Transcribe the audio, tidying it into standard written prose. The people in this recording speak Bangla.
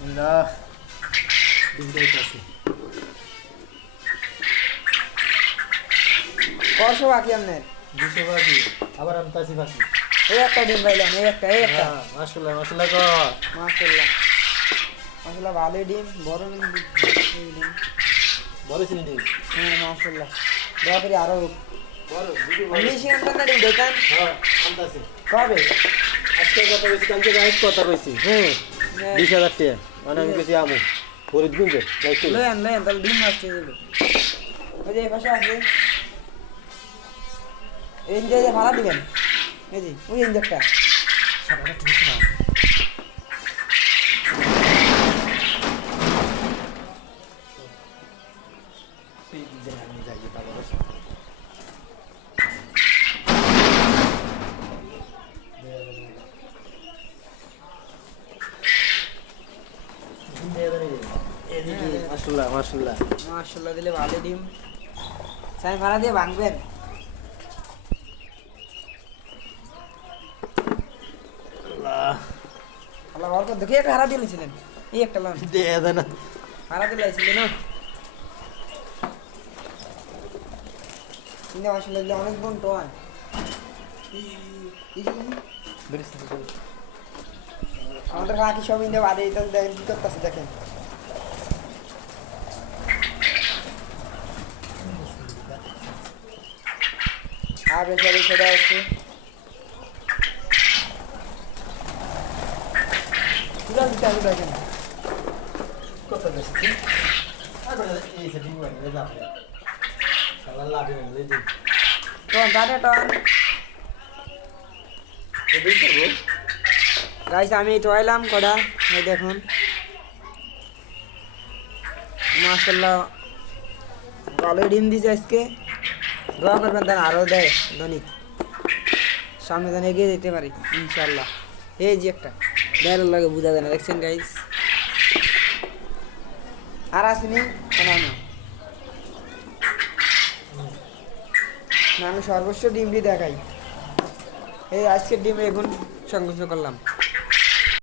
বিসমিল্লাহ ডিম দিতেছি কয়শো বাকি আপনার? 200 বাকি আবার আনতাছি বাকি এই একটা ডিম পাইলাম, এই একটা মাশাআল্লাহ মাশাআল্লাহ গো মাশাআল্লাহ মাশাআল্লাহ ভালোই ডিম, বড় ডিম ডিম। বলেছেন ডিম হ্যাঁ মাশাআল্লাহ, দয়া করে আরো বড় ভিডিও আপনি সেখানকার না ডিম দেখান হ্যাঁ আনতাছি কবে? আজকে কথা কইছি কালকে গাইড কথা কইছি হ্যাঁ 20000 টাকা মানে আমি কইছি আমু ফরিদগঞ্জে যাইতে লয়েন তাহলে ডিম আসছে যাবে। ওই যে এই পাশে আছে, এই যে ভাড়া দিবেন, এই যে ওই ইঞ্জেকটা সাবাটা ঠিক না এই যে আমি যাই তারপরে মাশাআল্লাহ মাশাআল্লাহ মাশাআল্লাহ দিলে ভালো ডিম। সাই ভাড়া দিয়ে ভাঙবেন। আল্লাহ আল্লাহ বরকত দেখি একটা হারা দিয়েছিলেন, এই একটা লন দে দেন হারা দিয়েছিলেন না কিন্তু মাশাআল্লাহ দিলে অনেক বন টোয়ান। আমাদের কাকি সব ইন্দে বাদে এটা দেখেন কি করতেছে দেখেন। আর বেচারি ছেড়ে আসছে তুলা দিতে আমি দেখেন কত বেশি আর এই সেটিং করে দাও সালা লাভে নেই দিই টন দাঁড়ে টন এই করব গাইস আমি টয়লাম কটা এই দেখুন মাশাআল্লাহ ভালো ডিম দিছে আজকে। দোয়া করবেন তার আরও দেয় দৈনিক সামনে যেন এগিয়ে যেতে পারি ইনশাল্লাহ। এই যে একটা দেয়ালের লাগে বোঝা যায় না, দেখছেন গাইস আর আসেনি না না আমি সর্বস্ব ডিমটি দেখাই। এই আজকের ডিম এখন সংগ্রহ করলাম।